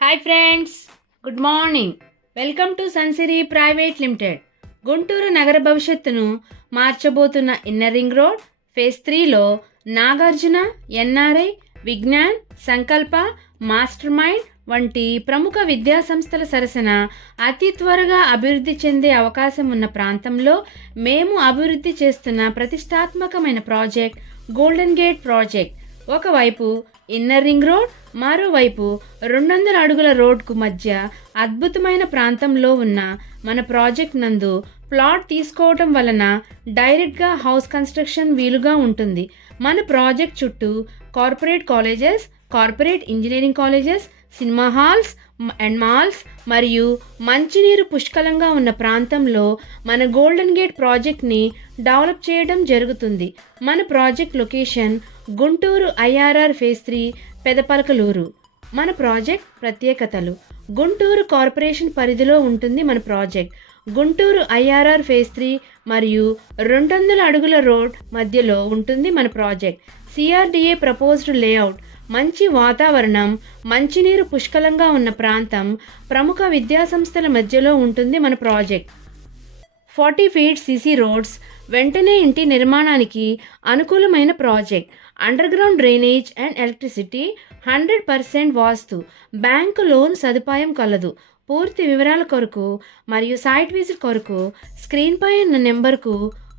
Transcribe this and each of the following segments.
Hi friends, good morning. Welcome to Sansiri private limited. Guntur నగర భవిష్యత్తును మార్చబోతున్న ఇన్నర్ రింగ్ రోడ్ ఫేజ్ 3లో Nagarjuna, NRI, Vignan, Sankalpa, master mind వంటి ప్రముఖ విద్యా సంస్థల సరసన అతి త్వరగా అభివృద్ధి చెందే అవకాశం ఉన్న ప్రాంతంలో మేము అభివృద్ధి చేస్తున్న ప్రతిష్టాత్మకమైన ప్రాజెక్ట్ గోల్డెన్ గేట్ ప్రాజెక్ట్. ఒకవైపు ఇన్నర్ రింగ్ రోడ్, మరోవైపు 200 అడుగుల రోడ్కు మధ్య అద్భుతమైన ప్రాంతంలో ఉన్న మన ప్రాజెక్ట్ నందు ప్లాట్ తీసుకోవటం వలన డైరెక్ట్గా హౌస్ కన్స్ట్రక్షన్ వీలుగా ఉంటుంది. మన ప్రాజెక్ట్ చుట్టూ corporate colleges, corporate engineering colleges, cinema halls and malls మరియు మంచినీరు పుష్కలంగా ఉన్న ప్రాంతంలో మన గోల్డెన్ గేట్ ప్రాజెక్ట్ని డెవలప్ చేయడం జరుగుతుంది. మన project location Guntur IRR phase 3 Pedapalakaluru. మన ప్రాజెక్ట్ ప్రత్యేకతలు: గుంటూరు కార్పొరేషన్ పరిధిలో ఉంటుంది మన ప్రాజెక్ట్. గుంటూరు ఐఆర్ఆర్ ఫేజ్ 3 మరియు 200 అడుగుల రోడ్ మధ్యలో ఉంటుంది మన ప్రాజెక్ట్. సిఆర్డిఏ ప్రపోజ్డ్ లేఅవుట్, మంచి వాతావరణం, మంచినీరు పుష్కలంగా ఉన్న ప్రాంతం, ప్రముఖ విద్యాసంస్థల మధ్యలో ఉంటుంది మన ప్రాజెక్ట్. 40 ఫీట్ సిసి రోడ్స్, వెంటనే ఇంటి నిర్మాణానికి అనుకూలమైన project. Under ground drainage and electricity, 100% vastu, bank loan సదుపాయం కలదు. పూర్తి వివరాల కొరకు మరియు సైట్ విజిట్ కొరకు స్క్రీన్పై ఉన్న నెంబర్కు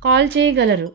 కాల్ చేయగలరు.